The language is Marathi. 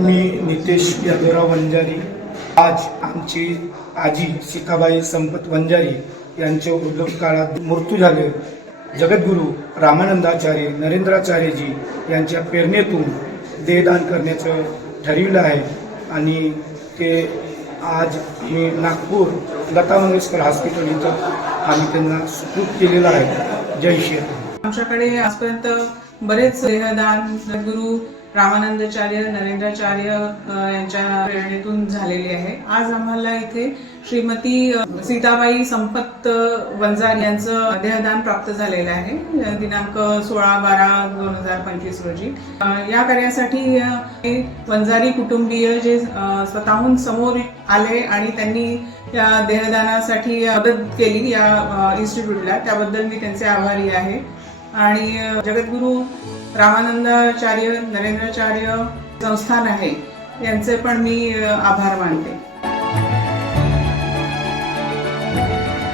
मी नितेश यादवराव वंजारी। आज आमची आजी सीताबाई संपत वंजारी यांचे वृद्ध काळात मृत्यू झाले। जगद्गुरू रामानंदाचार्य नरेंद्राचार्यजी यांच्या प्रेरणेतून देहदान करण्याचं ठरविलं आहे आणि ते आज मी नागपूर लता मंगेशकर हॉस्पिटल इथं आम्ही त्यांना सुपूर्द केलेलं आहे। जय श्री राम। आमच्याकडे आजपर्यंत बरेच देहदान जगद्गुरू रामानंदाचार्य नरेंद्राचार्य यांच्या प्रेरणेतून झालेले आहे। आज आम्हाला इथे श्रीमती सीताबाई संपत वंजारी यांचं देहदान प्राप्त झालेलं आहे दिनांक 16/12/2025 रोजी। या कार्यासाठी वंजारी कुटुंबीय जे स्वतःहून समोर आले आणि त्यांनी या देहदानासाठी मदत केली या इन्स्टिट्यूटला, त्याबद्दल मी त्यांचे आभारी आहे। आणि जगद्गुरू रामानंदाचार्य नरेंद्राचार्य संस्थान आहे यांचे पण मी आभार मानते।